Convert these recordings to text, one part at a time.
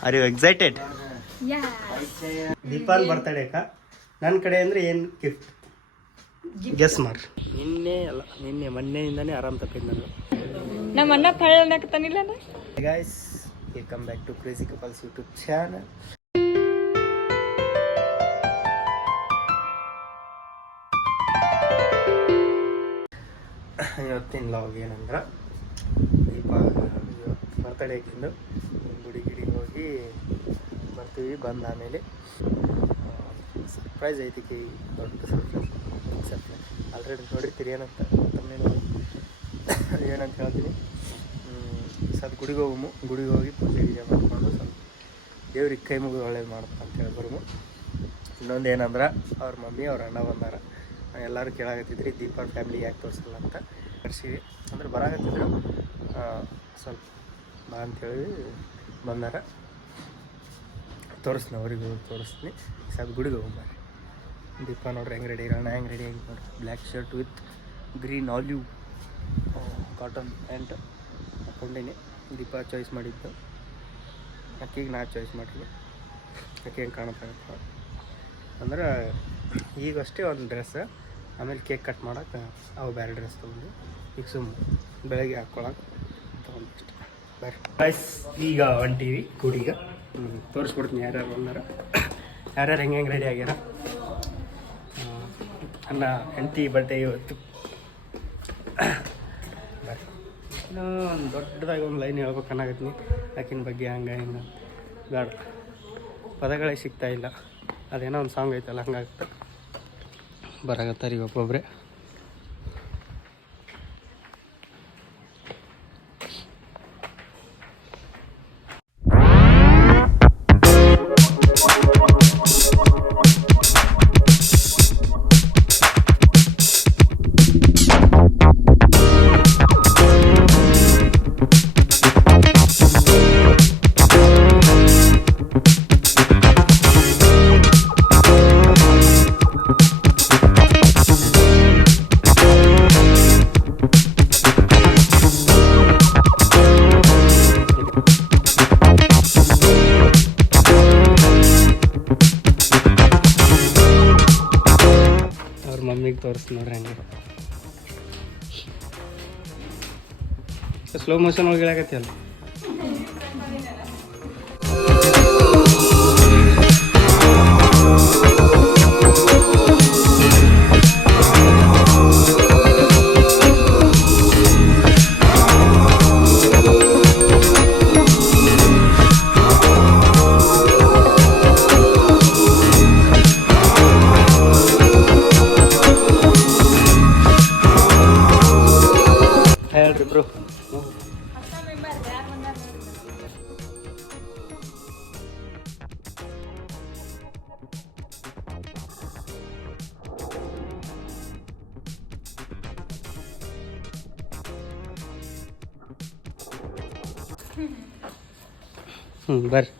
R you excited ದೀಪಾಲ್ birthday ಅಕ್ಕ ನನ್ನ ಕಡೆ ಅಂದ್ರೆ ಏನು ಗಿಫ್ಟ್ ಗೆಸ್ ಮಾರ್ ನಿನ್ನೆ ಅಲ್ಲ ನಿನ್ನೆ ಮೊನ್ನೆಯಿಂದಾನೇ ಆರಾಮ್ ತಪ್ಪಿದ್ದು ನಾನು ನಮ್ಮ ಅಣ್ಣ guys guys welcome back to crazy couples YouTube channel ಇವತ್ತಿನ ಲಾಗ್ ಏನಂದ್ರೆ ದೀಪ ಬರ್ತಡೇ ಹಾಕಿಂದು ಗುಡಿ ಗಿಡಿಗೆ ಹೋಗಿ ಬರ್ತೀವಿ ಬಂದ ಆಮೇಲೆ ಸರ್ಪ್ರೈಸ್ ಐತಿಕಿ ದೊಡ್ಡ ಸರ್ಪ್ರೈಸ್ ಸರ್ಪ್ರೈಸ್ ಆಲ್ರೆಡಿ ನೋಡಿರ್ತೀರಿ ಏನಂತ ತಮ್ಮೇನು ಏನಂತ ಹೇಳ್ತೀನಿ. ಸ್ವಲ್ಪ ಗುಡಿಗೆ ಹೋಗಮು ಗುಡಿಗೆ ಹೋಗಿ ಪೂಜೆ ಗೀಜೆ ಮಾಡ್ಕೊಂಡು ಸ್ವಲ್ಪ ದೇವ್ರಿಗೆ ಕೈ ಮುಗಿದು ಒಳ್ಳೇದು ಮಾಡ್ಬೇಕು ಅಂತ ಹೇಳಿ ಬರುಮು. ಇನ್ನೊಂದು ಏನಂದ್ರೆ ಅವ್ರ ಮಮ್ಮಿ ಅವ್ರ ಅಣ್ಣ ಬಂದಾರ. ಎಲ್ಲರೂ ಕೇಳಾಕತ್ತಿದ್ರಿ ದೀಪ ಫ್ಯಾಮಿಲಿ ಯಾಕೆ ತೋರಿಸಲ್ಲ ಅಂತ ಕರ್ಸಿವಿ ಅಂದ್ರೆ ಬರಾಕತ್ತಿದ್ರು. ಆ, ಸ್ವಲ್ಪ ಬಾ ಅಂತೇಳಿ ಬಂದಾರ. ತೋರಿಸ್ತೀನಿ, ಅವ್ರಿಗೆ ತೋರಿಸ್ತೀನಿ. ಸಾಕು, ಗುಡಿಗೆ ಹೋಗ್ಬಾರಿ ದೀಪ ನೋಡ್ರಿ, ಹೆಂಗೆ ರೆಡಿ ಅಣ್ಣ ಹೆಂಗೆ ರೆಡಿ ಆಗಿ ನೋಡ್ರಿ. Black shirt with green olive cotton pant ಹಾಕೊಂಡಿನಿ. Deepa choice ಮಾಡಿದ್ದು. ಅಕ್ಕಿಗೆ ನಾ ಚಾಯ್ಸ್ ಮಾಡಿದ್ವಿ ಅಕ್ಕಿ ಹೆಂಗೆ ಕಾಣುತ್ತೆ ಅಂದ್ರೆ ಈಗಷ್ಟೇ ಒಂದು ಡ್ರೆಸ್ ಆಮೇಲೆ ಕೇಕ್ ಕಟ್ ಮಾಡೋಕೆ ಅವು ಬೇರೆ ಡ್ರೆಸ್ ತೊಗೊಂಡು ಈಗ ಸುಮ್ಮನೆ ಬೆಳಗ್ಗೆ ಹಾಕ್ಕೊಳಕ್ಕೆ ಗೈಸ್ ಈಗ ಹೊಂಟೀವಿ ಗುಡಿಗೆ. ತೋರಿಸ್ಕೊಡ್ತೀನಿ ಯಾರ್ಯಾರು ಬಂದಾರ. ಯಾರ್ಯಾರು ಹೆಂಗೆ ಹೆಂಗೆ ರೆಡಿ ಆಗ್ಯಾರ. ಅನ್ನ ಹೆಂಡತಿ ಬರ್ತೇ ಇವತ್ತು. ಒಂದು ದೊಡ್ಡದಾಗಿ ಒಂದು ಲೈನ್ ಹೇಳ್ಬೇಕು ಅನ್ನಾಗತ್ತೀನಿ ಆಕಿನ ಬಗ್ಗೆ ಹಂಗೆ ಹಿಂಗೆ ಬೇಡ. ಪದಗಳೇ ಸಿಗ್ತಾ ಇಲ್ಲ. ಅದೇನೋ ಒಂದು ಸಾಂಗ್ ಐತಲ್ಲ ಹಂಗಾಗ್ತದೆ ಬರಾಕತ್ತಾರೆ ಈಗ ಸ್ಲೋ ಮೋಷನ್ ಒಳಗೆ ಹೇಳಕತ್ತಿ ಅಲ್ಲ? ಹ್ಞೂ ಬರ್ರಿ.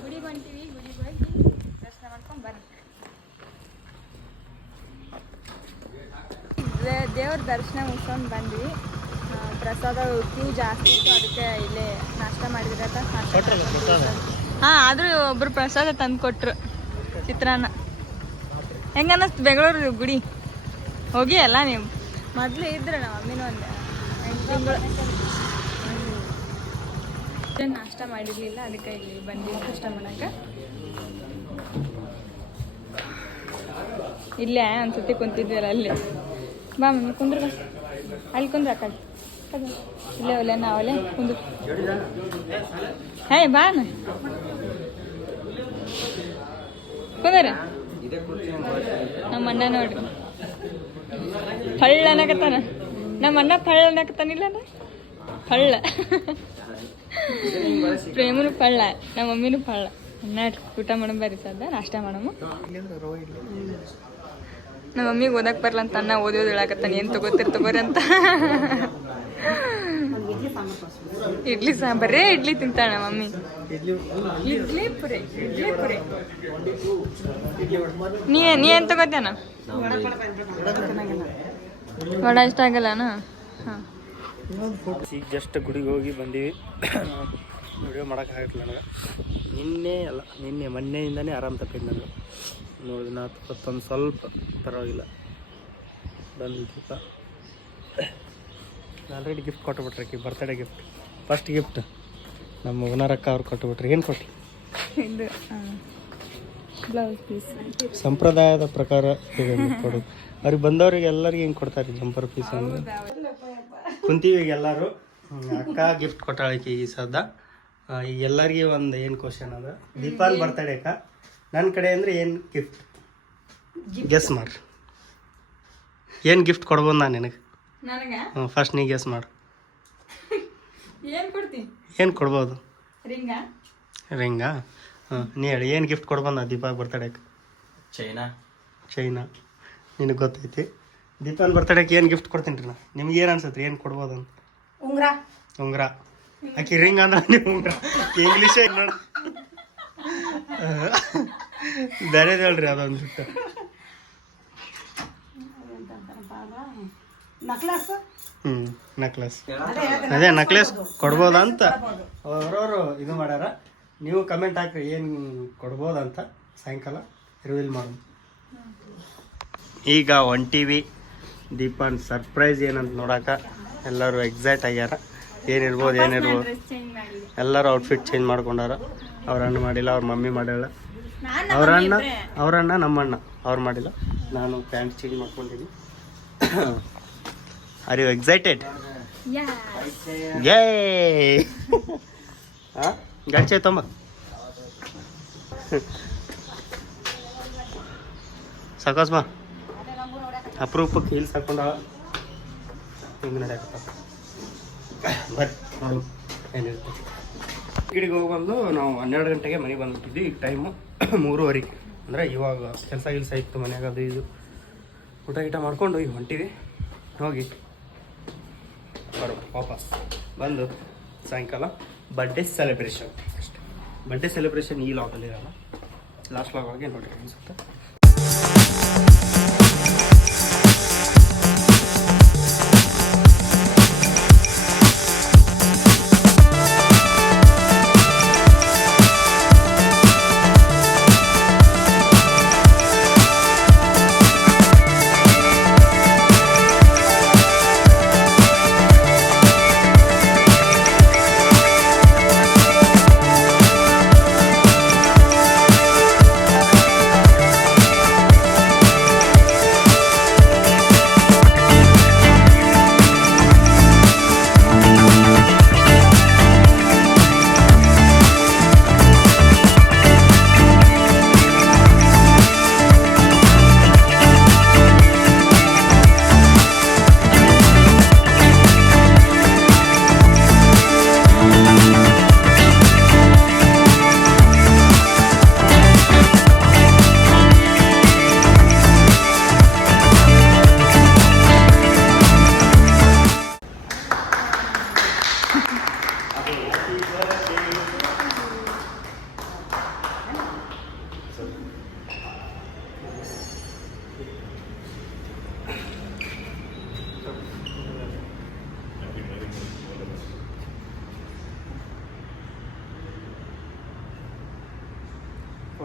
ಗುಡಿಗೆ ಹೊಂಟಿವಿ ಗುಡಿಗೆ ಹೋಗಿ ದರ್ಶನ ಮಾಡ್ಕೊಂಡು ಬರ್ರಿ. ದೇವ್ರ ದರ್ಶನ ಮುಗಿಸ್ಕೊಂಡು ಬಂದ್ವಿ. ಪ್ರಸಾದ ಕ್ಯೂ ಜಾಸ್ತಿ ಇತ್ತು ಅದಕ್ಕೆ ಇಲ್ಲೇ ನಾಷ್ಟ ಮಾಡಿದ್ರೆ ಹಾ ಆದ್ರೂ ಹಾಂ ಆದರೂ ಒಬ್ರು ಪ್ರಸಾದ ತಂದು ಕೊಟ್ರು ಚಿತ್ರಾನ್ನ. ಹೆಂಗ ಅನ್ನಿಸ್ತು ಬೆಂಗಳೂರು ಗುಡಿ? ಹೋಗಿ ಅಲ್ಲ ನೀವು? ಮೊದಲು ಇದ್ರ ನಮ್ಮ ಅಮ್ಮಿನ ಒಂದು ಎಂಟು ತಿಂಗಳು. ನಾಷ್ಟ ಮಾಡಿರ್ಲಿಲ್ಲ, ಅದಕ್ಕೆ ಇಲ್ಲಿ ಬಂದಿ ನಾಷ್ಟ ಮಾಡಕ್ಕೆ ಇಲ್ಲೇ ಕುಂತಿದ್ವಿ ಕುಂತಿದ್ವಲ್ಲ ಅಲ್ಲಿ. ಬಾ ಮಮ್ಮಿ, ಕುಂದ್ರ ಅಲ್ಲಿ ಕುಂದ್ರ ಕಡೆ ಇಲ್ಲೇ ಒಲೆ ನಾವಲೆ ಕುಂದ್ರ. ಹೇ ಬಾ ಕುಂದ್ರ. ನಮ್ಮ ಅಣ್ಣ ನೋಡ್ರಿ ಫಳ್ಳ ಅನ್ನಕತ್ತಾನ. ನಮ್ಮ ಅಣ್ಣ ಫಳ್ಳ ಅನ್ನಕತ್ತಾನಿಲ್ಲ ಫಳ್ಳ ಪ್ರೇಮನು ಪಳ್ಳ ನಮ್ಮ ಮಮ್ಮಿನೂ ಪಳ್ಳ. ಊಟ ಮಾಡೋ ಬರೀ ಸದ್ದ ನಾಷ್ಟ ಮಾಡಮ್ಮ ನಮ್ಮ ಮಮ್ಮಿಗೆ ಓದಕ್ ಬರಲ್ಲ ಅಂತ ಅನ್ನ ಓದೋದು ಹೇಳಕತ್ತಾನ ಏನು ತಗೋತಿರ್ ತಗೋರಿ ಅಂತ. ಇಡ್ಲಿ ಸಾಂಬಾರೇ ಇಡ್ಲಿ ತಿಂತಾಳ ನಮ್ಮ ಮಮ್ಮಿ. ಇಡ್ಲಿ ಪುರಿ ಇಡ್ಲಿ ಪುರಿ. ನೀ ನೀ ಏನ್ ತಗೋತೇನ ವಡ ಇಷ್ಟ ಆಗಲ್ಲನ? ಹಾಂ. ಈಗ ಜಸ್ಟ್ ಗುಡಿಗೆ ಹೋಗಿ ಬಂದೀವಿ. ವಿಡಿಯೋ ಮಾಡೋಕ್ಕಾಗತ್ತಿಲ್ಲ ನನಗೆ. ನಿನ್ನೆ ಅಲ್ಲ ನಿನ್ನೆ ಮೊನ್ನೆಯಿಂದನೇ ಆರಾಮ್ ತಪ್ಪಿದ್ದು ನನಗೆ ನೋಡಿ ನಾ ಇವತ್ತೊಂದು ಸ್ವಲ್ಪ ಪರವಾಗಿಲ್ಲ. ಬಂದು ದೀಪ. ಆಲ್ರೆಡಿ ಗಿಫ್ಟ್ ಕೊಟ್ಬಿಟ್ರೆ ಆಕಿ ಬರ್ತ್ಡೇ ಗಿಫ್ಟ್ ಫಸ್ಟ್ ಗಿಫ್ಟ್ ನಮ್ಮ ಉನಾರಕ್ಕ ಅವ್ರು ಕೊಟ್ಟುಬಿಟ್ರಿ ಏನು ಕೊಟ್ಟು ಸಂಪ್ರದಾಯದ ಪ್ರಕಾರ ಕೊಡು. ಅವ್ರಿಗೆ ಬಂದವ್ರಿಗೆ ಎಲ್ಲರಿಗೆ ಹಿಂಗೆ ಕೊಡ್ತಾರೆ ಜಂಪರ್ ಪೀಸ್ ಅಂದ್ರೆ? ಕುಂತೀವಿ ಈಗ ಎಲ್ಲರೂ. ಅಕ್ಕ ಗಿಫ್ಟ್ ಕೊಟ್ಟಾಳಕ್ಕೆ ಈ ಸದ್ದ ಆ, ಈಗ ಎಲ್ಲರಿಗೆ ಒಂದು ಏನು ಕ್ವಶನ್ ಅದ? ದೀಪಾಲ್ ಬರ್ತಡೆ ಅಕ್ಕ. ನನ್ನ ಕಡೆ ಅಂದ್ರೆ ಏನು ಗಿಫ್ಟ್ ಗೆಸ್ ಮಾಡು. ಏನು ಗಿಫ್ಟ್ ಕೊಡ್ಬೋದು ನಾನು ನಿನಗೆ? ಹ್ಞೂ ಫಸ್ಟ್ ನೀ ಗೆಸ್ ಮಾಡು. ಏನು ಕೊಡ್ತೀನಿ ಏನು ಕೊಡ್ಬೋದು? ರಿಂಗ? ರಿಂಗಾ? ಹಾಂ ನೀ ಹೇಳಿ ಏನು ಗಿಫ್ಟ್ ಕೊಡ್ಬೋದು ದೀಪಾಗ್ ಅಕ್ಕ? ಚೈನಾ ಚೈನಾ ನಿನಗೆ ಗೊತ್ತೈತಿ? ದೀಪಾವಳಿ ಬರ್ತಡೇಗೆ ಏನು ಗಿಫ್ಟ್ ಕೊಡ್ತೀನಿ ರೀ ನಾ? ನಿಮ್ಗೆ ಏನು ಅನ್ಸುತ್ತೆ ಏನು ಕೊಡ್ಬೋದು ಅಂತ? ಉಂಗ್ರ. ಉಂಗ್ರ. ಆಕಿ ರಿಂಗ್ ಅಂದ್ರೆ ನೀವು ಉಂಗ್ರ. ಇಂಗ್ಲೀಷೇ ನೋಡಿ ಬೇರೆ ಹೇಳ್ರಿ ಅದೊಂದು ಬಿಟ್ಟು ನಕ್ಲಸ್? ಹ್ಞೂ ನಕ್ಲಸ್ ಅದೇ ನಕ್ಲೆಸ್ ಕೊಡ್ಬೋದಂತ ಅವರವರು ಇದು ಮಾಡ್ಯಾರ. ನೀವು ಕಮೆಂಟ್ ಹಾಕ್ರಿ ಏನು ಕೊಡ್ಬೋದಂತ ಸಾಯಂಕಾಲ ರಿವೀಲ್ ಮಾಡೋದು ಈಗ ಒನ್ ಟಿ ವಿ ದೀಪನ್ ಸರ್ಪ್ರೈಸ್ ಏನಂತ ನೋಡಾಕ ಎಲ್ಲರೂ ಎಕ್ಸೈಟ್ ಆಗ್ಯಾರ. ಏನಿರ್ಬೋದು ಏನಿರ್ಬೋದು ಎಲ್ಲರೂ ಔಟ್ಫಿಟ್ ಚೇಂಜ್ ಮಾಡ್ಕೊಂಡಾರ. ಅವ್ರ ಅಣ್ಣ ಮಾಡಿಲ್ಲ ಅವ್ರ ಮಮ್ಮಿ ಮಾಡಿಲ್ಲ. ಅವ್ರ ಅಣ್ಣ ಅವ್ರ ಅಣ್ಣ ಅವ್ರು ಮಾಡಿಲ್ಲ. ನಾನು ಪ್ಯಾಂಟ್ ಚೇಂಜ್ ಮಾಡ್ಕೊಂಡಿದ್ದೀನಿ. ಆರ್ ಯು ಎಕ್ಸೈಟೆಡ್ ಯೇ ಹಾಂ? ತೊಂಬ. ಬಾ. ಅಪರೂಪಕ್ಕೆ ಹೀಲ್ಸ್ ಹಾಕೊಂಡ ಹಿಂಗೆ ನಡೆಯಕತ್ತ ಬಟ್ ನೋಡು ಏನಿರುತ್ತೆ ಗಿಡಿಗೆ ಹೋಗಿ ಬಂದು ನಾವು ಹನ್ನೆರಡು ಗಂಟೆಗೆ ಮನೆಗೆ ಬಂದ್ಬಿಟ್ಟಿದ್ವಿ. ಈಗ ಟೈಮು ಮೂರುವರೆಗೆ ಅಂದರೆ ಇವಾಗ ಕೆಲಸ ಗಿಲ್ಸ ಇತ್ತು ಮನೆಯಾಗ ಅದು ಇದು. ಊಟ ಗೀಟ ಮಾಡ್ಕೊಂಡು ಈಗ ಹೊಂಟಿವಿ. ಹೋಗಿ. ಬರೋ ವಾಪಸ್. ಬಂದು ಸಾಯಂಕಾಲ ಬರ್ಡೇ ಸೆಲೆಬ್ರೇಷನ್ ಅಷ್ಟೇ. ಬರ್ಡೇ ಸೆಲೆಬ್ರೇಷನ್ ಈ ಲಾಗಲ್ಲಿ ಇರಲ್ಲ. ಲಾಸ್ಟ್ ಲಾಗ್ ಒಳಗೆ ನೋಡಿರಿ ಅನಿಸುತ್ತೆ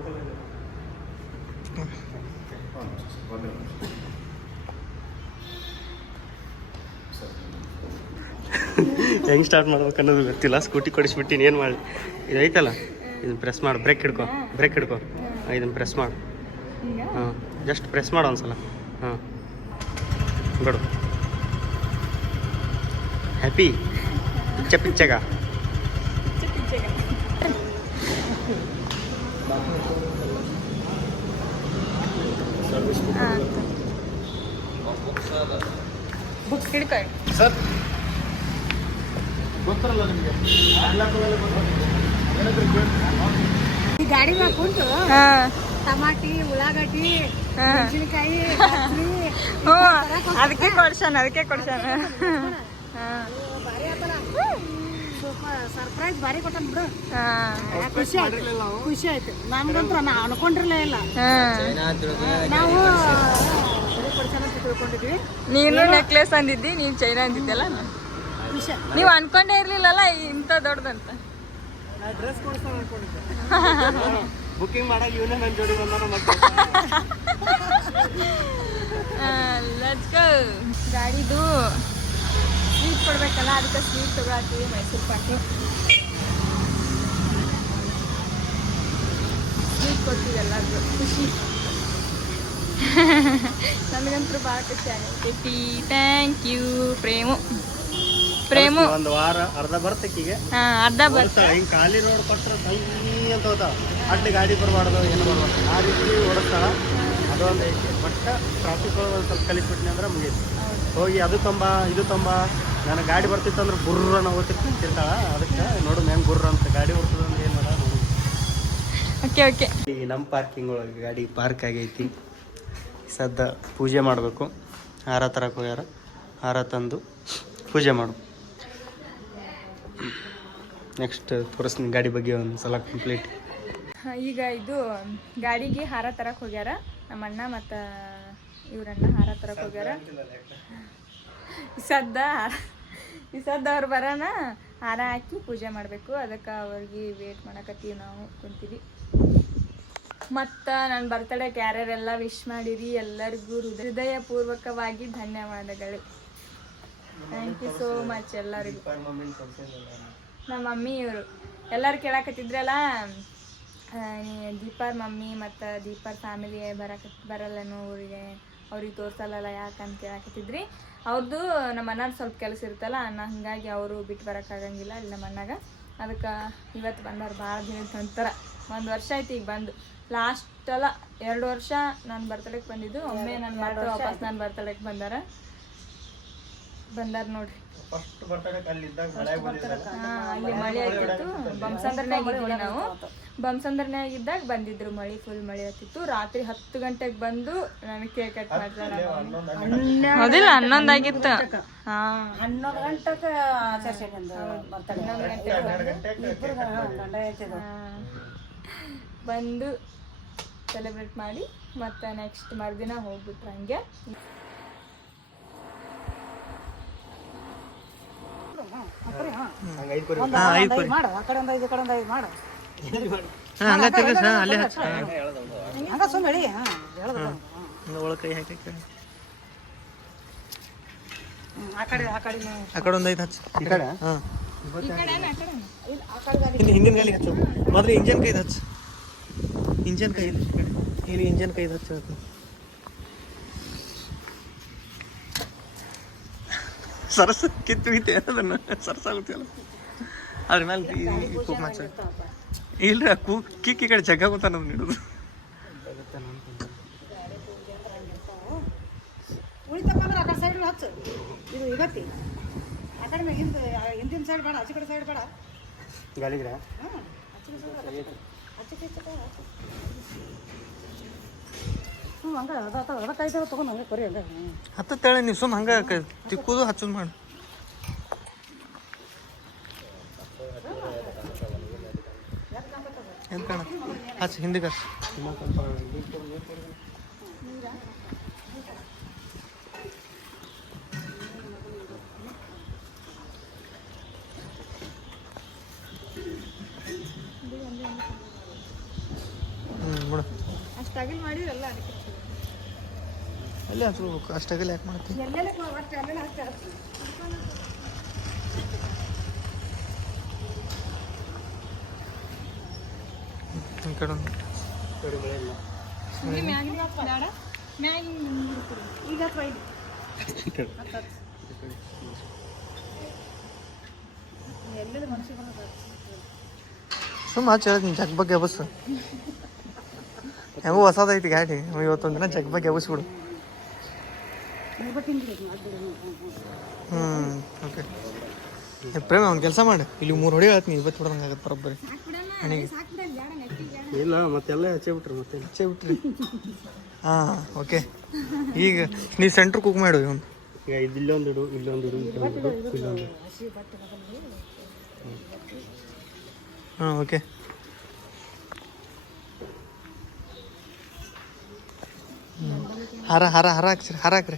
ಹೆಂಗೆ ಸ್ಟಾರ್ಟ್ ಮಾಡ್ಬೇಕು ಅನ್ನೋದು ಗೊತ್ತಿಲ್ಲ. ಸ್ಕೂಟಿ ಕೊಡಿಸ್ಬಿಟ್ಟಿನಿ, ಏನು ಮಾಡಿ? ಇದೈತಲ್ಲ ಇದನ್ನ ಪ್ರೆಸ್ ಮಾಡು. ಬ್ರೇಕ್ ಹಿಡ್ಕೊ. ಬ್ರೇಕ್ ಹಿಡ್ಕೊ. ಇದನ್ನ ಪ್ರೆಸ್ ಮಾಡು. ಹಾಂ ಜಸ್ಟ್ ಪ್ರೆಸ್ ಮಾಡು ಒಂದ್ಸಲ. ಹಾಂ. ಬಿಡು. ಹ್ಯಾಪಿ ಪಿಚ್ಚ ಪಿಚ್ಚಗ? ಬುಕ್ ಹಿಡ್ಕೊ ಸರ್ ಈ ಗಾಡಿ ಹಾಕೊಂಡು ಟಮಾಟಿ ಉಳ್ಳಾಗಡ್ಡಿ ಮೆಣಸಿನಕಾಯಿ ಅದಕ್ಕೆ ಕೊಡ್ಸಾನ ಅದಕ್ಕೆ ಕೊಡ್ಸಾನ ಹಾಂ ಭಾರಿ ಆತಲ್ಲ ಸ್ವಲ್ಪ ಸರ್ಪ್ರೈಸ್ ಭಾರಿ ಕೊಟ್ಟನ್ ಬಿಡು. ಹಾಂ. ಖುಷಿ ಆಯ್ತು. ಖುಷಿ ಆಯ್ತು. ನಮ್ಗಂತೂ ನಾ ಅನ್ಕೊಂಡಿರ್ಲೇ ಇಲ್ಲ. ನಾವು ತಿಳ್ಕೊಂಡಿದ್ವಿ. ನೀನು ನೆಕ್ಲೆಸ್ ಅಂದಿದ್ದಿ ನೀನು ಚೈನಾ ಅಂದಿದ್ದಲ್ಲ? ಖುಷಿ ನೀವು ಅನ್ಕೊಂಡೇ ಇರ್ಲಿಲ್ಲಲ್ಲ ಇಂಥ ದೊಡ್ಡದಂತ? ಡ್ರೆಸ್ ಕೊಡಿಸ್ತಾನೆ ಅನ್ಕೊಂಡಿದ್ದೆ. ಬುಕ್ಕಿಂಗ್ ಮಾಡಾಗ ಇವನೇ ನನ್ನ ಜೋಡಿ ಬಂದಾನ ಮತ್ತೆ. ಲೆಟ್ಸ್ ಗೋ ಗಾಡಿದು ಕೊಡ್ಬೇಕಲ್ಲ ಅದಕ್ಕೆ ಸ್ವೀಟ್ ತಗೊಳತ್ತೀವಿ ಮೈಸೂರು ಪಾಕು. ಸ್ವೀಟ್ ಕೊಡ್ತೀವಿ ಎಲ್ಲರಿಗೂ. ಖುಷಿ. ನನಗಂತೂ ಭಾಳ ಖುಷಿ ಆಗೈತಿ ಥ್ಯಾಂಕ್ ಯು ಪ್ರೇಮು. ಪ್ರೇಮು. ಒಂದು ವಾರ ಅರ್ಧ ಬರ್ತಕ್ಕೀಗೆ ಹಾಂ ಅರ್ಧ ಬರ್ತ. ಹಿಂಗೆ ಖಾಲಿ ರೋಡ್ ಕೊಟ್ಟರೆ ಕೈ ಅಂತ ಹೋದ ಅಡ್ಡ ಗಾಡಿ ಬರಬಾರ್ದು ಏನು ಬರಬಾರ್ದು. ಆ ರೀತಿ ಓಡಿಸ್ತಾಳ. ಅದೊಂದು ಐತಿ. ಬಟ್ ಟ್ರಾಫಿಕ್ ಒಳಗೆ ಒಂದು ಸ್ವಲ್ಪ ಕಲಿಸ್ಬಿಟ್ನಿ ಅಂದ್ರೆ ಮುಗೀತು. ಹೋಗಿ ಅದು ತಂಬ ಇದು ತಂಬ. ನನಗೆ ಗಾಡಿ ಬರ್ತಿತ್ತು ಅಂದ್ರೆ ಬುರ್ರ ನಾವು ತಿರ್ತಾಳ ಅದಕ್ಕೆ ನೋಡು ಹೆಂಗೆ ಬುರ್ರ ಅಂತ. ಗಾಡಿ ಬರ್ತದೆ ಅಂದ್ರೆ ಏನು ಮಾಡ ನೋಡು ಓಕೆ ಓಕೆ. ಈಗ ನಮ್ಮ ಪಾರ್ಕಿಂಗ್ ಒಳಗೆ ಗಾಡಿ ಪಾರ್ಕ್ ಆಗೈತಿ. ಸದ್ದ ಪೂಜೆ ಮಾಡಬೇಕು. ಹಾರ ತರಕ್ಕೆ ಹೋಗ್ಯಾರ. ಹಾರ ತಂದು ಪೂಜೆ ಮಾಡು. ನೆಕ್ಸ್ಟ್ ತೋರಿಸ್ತೀನಿ ಗಾಡಿ ಬಗ್ಗೆ ಒಂದು ಸಲ ಕಂಪ್ಲೀಟ್ ಈಗ ಇದು ಗಾಡಿಗೆ ಹಾರ ತರಕ್ಕೆ ಹೋಗ್ಯಾರ. ನಮ್ಮ ಅಣ್ಣ ಮತ್ತು ಇವರನ್ನ ಹಾರ ತರಕ್ಕೆ ಹೋಗ್ಯಾರ. ಈ ಸದ್ದ ಈ ಬರೋಣ ಹಾರ ಹಾಕಿ ಪೂಜೆ ಮಾಡಬೇಕು. ಅದಕ್ಕೆ ಅವ್ರಿಗೆ ವೇಟ್ ಮಾಡಕತ್ತೀವಿ ನಾವು, ಕುಂತೀವಿ. ಮತ್ತು ನನ್ನ ಬರ್ತಡೇಗೆ ಯಾರ್ಯಾರೆಲ್ಲ ವಿಶ್ ಮಾಡಿರಿ. ಎಲ್ಲರಿಗೂ ಹೃದಯಪೂರ್ವಕವಾಗಿ ಧನ್ಯವಾದಗಳು. ಥ್ಯಾಂಕ್ ಯು ಸೋ ಮಚ್ ಎಲ್ಲರಿಗೂ. ನಮ್ಮ ಮಮ್ಮಿ ಇವರು. ಎಲ್ಲರೂ ಕೇಳಕತ್ತಿದ್ರಲ್ಲ ದೀಪಾರ್ ಮಮ್ಮಿ ಮತ್ತು ದೀಪಾರ್ ಫ್ಯಾಮಿಲಿ ಬರಕ ಬರಲ್ಲನು ಊರಿಗೆ ಅವ್ರಿಗೆ ತೋರಿಸಲ್ಲ ಯಾಕಂತ ಕೇಳಾಕತ್ತಿದ್ರಿ. ಅವ್ರದ್ದು ನಮ್ಮ ಅಣ್ಣನ ಸ್ವಲ್ಪ ಕೆಲಸ ಇರುತ್ತಲ್ಲ, ಅಣ್ಣ ಹಾಗಾಗಿ ಅವರು ಬಿಟ್ಟು ಬರೋಕ್ಕಾಗಂಗಿಲ್ಲ ಇಲ್ಲಿ ನಮ್ಮ ಅಣ್ಣಗ. ಅದಕ್ಕೆ ಇವತ್ತು ಬಂದವ್ರು ಭಾಳ ನಂತರ. ಒಂದು ವರ್ಷ ಆಯ್ತು ಈಗ ಬಂದು. ಲಾಸ್ಟ್ ಅಲ್ಲ, ಎರಡು ವರ್ಷ ನಾನು ಬರ್ತಡೇಗೆ ಬಂದಿದ್ದು. ಒಮ್ಮೆ ನನ್ನ ಮಾಡ್ತಾರೆ ವಾಪಸ್ ನಾನು ಬರ್ತಡೇಗೆ ಬಂದಾರ. ಬಂದಾರ ನೋಡ್ರಿ. ಫಸ್ಟ್ ಅಲ್ಲಿದ್ದಾಗ ಮಳೆ ಹಾ, ಅಲ್ಲಿ ಮಳೆ ಆಗ್ತಿತ್ತು ಬಂಸಂದ್ರನ್ಯಾಗ ಇದ್ವಿ ನಾವು ಇದ್ದಾಗ ಬಂದಿದ್ರು ಮಳಿ ಫುಲ್ ಮಳೆ ಆಗ್ತಿತ್ತು ರಾತ್ರಿ ಹತ್ತು ಗಂಟೆಗೆ ಬಂದು ನನಗೆ ಕೇಕ್ ಕಟ್ ಮಾಡ್ತಾರ ಹೌದಿಲ್ಲ ಹನ್ನೊಂದಾಗಿತ್ತು ಹಾ. ಹನ್ನೊಂದು ಗಂಟೆಗೆ ಆಚರಿಸ್ಕೊಂಡು ಗಂಡ ಹೇಳ್ತಿದ್ರು. ಬಂದು ಸೆಲೆಬ್ರೇಟ್ ಮಾಡಿ ಮತ್ತೆ ನೆಕ್ಸ್ಟ್ ಮರುದಿನ ಹೋಗ್ಬಿಟ್ರು ಹಂಗೆ ಒಂದು ಐದು ಮಾಡು ಆ ಕಡೆ ಒಂದು ಐದು ಕಡೆ ಒಂದು ಐದು ಮಾಡು. ಅಲ್ಲೇ ಹಂಗ ಸುಮ್ಮ ಹೇಳಿ ಹಾಂ ಹೇಳೋದು ಒಳಗೆ ಕೈ ಹಾಕಿ ಆ ಕಡೆ ಆ ಕಡೆ ಆ ಕಡೆ ಒಂದು ಐದು ಹಚ್ಚು. ಈ ಕಡೆ? ಹಾಂ. ಹಿಂದಿನ ಗಾಲಿಗೆ ಹಚ್ಚು. ಮೊದಲು ಇಂಜನ್ ಕೈದು ಹಚ್ಚು. ಇಂಜನ್ ಕೈ ಇಲ್ಲಿ ಇಂಜನ್ ಕೈದು ಹಚ್ಚು ಸರಸ ಕಿತ್ತು ಬಿತ್ತೆ ಅದನ್ನು ಸರಸ ಆಗುತ್ತಿಲ್ಲ ಅದ್ರ ಮೇಲೆ ಕೂಕ್ ಮಾಚ ಇಲ್ರಿ ಆ ಕೂಕ್ ಕಿಕ್ಕಿ ಕಡೆ ಜಗ್ಗ ಕಡೆ ಮೇಲೆ ಹಿಂದೆ ಹಿಂದಿನ ಸೈಡ್ ಬೇಡ ಆಚೆ ಕಡೆ ಸೈಡ್ ಬೇಡ ಹಾಂ ಆಚೆ ಕಡೆ side ಹಚ್ಚು. ಆಚೆ ಕಡೆ side ಹಚ್ಚು. ಹ್ಞೂ ಹಂಗೆ ಅದ ತೊಗೊಂಡು ಹಂಗೆ ಕೊರಿ ಹಂಗೆ. ಹ್ಞೂ ಹತ್ತ ತೇಳಿ ನೀವು ಸುಮ್ಮ ಹಂಗೆ ತಿಕ್ಕುದು ಹಚ್ಚೋದು ಮಾಡಿ. ಏನು ಕಾಣ ಹಚ್ಚು ಹಿಂದಿಗೆ ಹಚ್ಚು. ಹ್ಞೂ ಬಿಡು. ಅಷ್ಟ್ ಅಗಲ್ ಮಾಡಿರಲ್ಲ ಅದಕ್ಕೆ. ಅಲ್ಲೇ ಹಚ್ಬೇಕು ಅಷ್ಟಾಗಲ್ಲ ಯಾಕೆ ಹಚ್ಚು ಈ ಕಡೆ ಈಗ ಸುಮ್ಮ ಆಚೆ ಜಗ್ ಬಗ್ಗೆ ಎಬಸ್ ಹೆಂಗೋ ಹೊಸದೈತಿ ಗಾಡಿ. ಇವತ್ತೊಂದಿನ ದಿನ ಜಗ್ ಬಗ್ಗೆ ಎಬಸ್ಬಿಡು ಹ್ಞೂ ಓಕೆ ಪ್ರೇಮ ಅವ್ನು ಕೆಲಸ ಮಾಡಿ. ಇಲ್ಲಿ ಮೂರು ಹೊಡೆ ಹೇಳ್ತೀನಿ ಇವತ್ತು ಬಿಡೋದಂಗೆ ಆಗತ್ತೆ ಬರೋಬ್ಬರಿ. ಮನೆಗೆ. ಇಲ್ಲ ಮತ್ತೆಲ್ಲ ಹಚ್ಚೇ ಬಿಟ್ರಿ ಮತ್ತೆ ಹಚ್ಚೇ ಬಿಟ್ರಿ. ಹಾಂ ಓಕೆ ಈಗ ನೀವು ಸೆಂಟ್ರ್ ಕುಕ್ ಮಾಡು ಇವನು. ಈಗ ಇಲ್ಲೊಂದು ಇಡು ಇಲ್ಲೊಂದು ಇಡು ಇಲ್ಲೊಂದು ಇಡು ಇಲ್ಲೊಂದು ಹಾಂ ಓಕೆ ಹರ ಹರ ಹರ ಹಾಕ್ಸ್ರಿ ಹರ ಹಾಕ್ರಿ.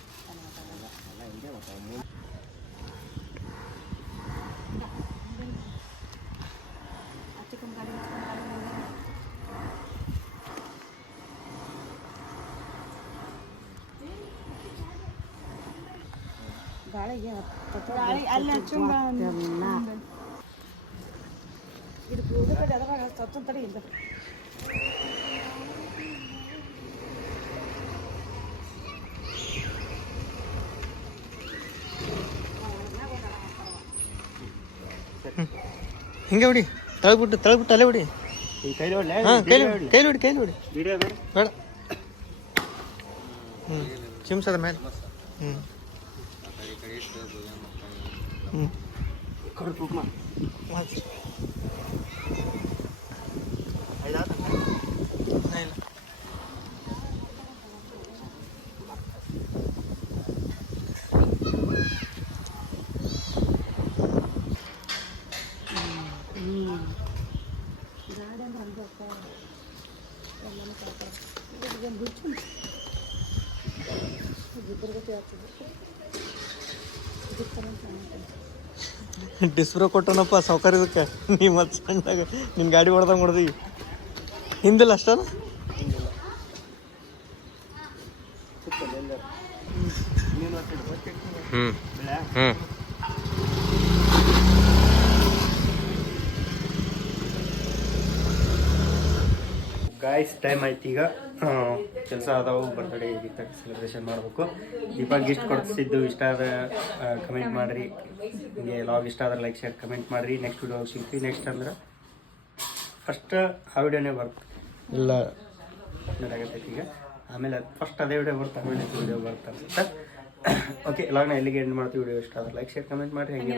ಇದು ಕೂದಲು ಕಡೆ ಅದ್ರಾಗ ತತ್ತನ್ ತಡಿ ಇಲ್ಲ ಹಿಂಗೆ ಹೊಡಿ. ತಳ್ಬಿಟ್ಟು ತಳ್ಬಿಟ್ಟು ಅಲ್ಲೇ ಹೊಡಿ. ಬಿಡಿ ಹಾಂ ಕೈಲಿ ಹೊಡಿ. ಕೈಲಿ ಹೊಡಿ ಕೈಲಿ ಹೊಡಿ. ಬೇಡ ಬೇಡ. ಹ್ಞೂ ಚಿಮ್ಸದ ಮೇಲೆ. ಹ್ಞೂ ಹ್ಞೂ ಕೊಡು ಕುಕ್ಮ ಮಾಡ್ಸಿ ಇಲ್ಲ ಡಿಸ್ಪ್ರೋ ಕೊಟ್ಟನಪ್ಪ ಸೌಕರ್ಯ ಇದಕ್ಕೆ ನೀ ಮತ್ತೆ ಸಣ್ಣದಾಗ ನಿನ್ನ ಗಾಡಿ ಹೊಡೆದಂಗೆ ಹೊಡೆದಿ. ಹಿಂದಿಲ್ಲ ಅಷ್ಟಲ್ಲ ಹ್ಞೂ ಹ್ಞೂ ಗಾಯ್ಸ್ ಟೈಮ್ ಆಯ್ತು ಈಗ. ಕೆಲಸ ಅದಾವು ಬರ್ತ್ಡೇ ದೀಪಕ್ ಸೆಲೆಬ್ರೇಷನ್ ಮಾಡಬೇಕು. ದೀಪಕ್ ಗಿಫ್ಟ್ ಕೊಡಿಸಿದ್ದು ಇಷ್ಟ ಆದ ಕಮೆಂಟ್ ಮಾಡಿರಿ. ನಿಮಗೆ ಲಾಗ್ ಇಷ್ಟ ಆದ್ರೆ ಲೈಕ್ ಶೇರ್ ಕಮೆಂಟ್ ಮಾಡಿರಿ. ನೆಕ್ಸ್ಟ್ ವಿಡಿಯೋ ಸಿಗ್ತೀವಿ. ನೆಕ್ಸ್ಟ್ ಅಂದ್ರೆ ಫಸ್ಟ್ ಆ ವಿಡಿಯೋನೇ ಬರುತ್ತೆ ಇಲ್ಲ. ಆಗತ್ತೆ ಈಗ. ಆಮೇಲೆ ಫಸ್ಟ್ ಅದೇ ವಿಡಿಯೋ ಬರುತ್ತೆ ಆಮೇಲೆ ವಿಡಿಯೋ ಬರುತ್ತೆ ಅನ್ಸುತ್ತೆ. ಓಕೆ ನಾ ಎಲ್ಲಿಗೆ ಎಂಡ್ ಮಾಡ್ತೀವಿ ವಿಡಿಯೋ ಇಷ್ಟ ಆದ್ರೆ ಲೈಕ್ ಶೇರ್ ಕಮೆಂಟ್ ಮಾಡಿರಿ. ಹಂಗೆ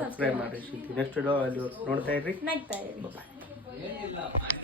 ಸಬ್ಸ್ಕ್ರೈಬ್ ಮಾಡಿರಿ. ಸಿಗ್ತೀವಿ. ನೆಕ್ಸ್ಟ್ ವಿಡಿಯೋ ಅಲ್ಲಿ ನೋಡ್ತಾ ಇರ್ರಿ. ಬಾಯ್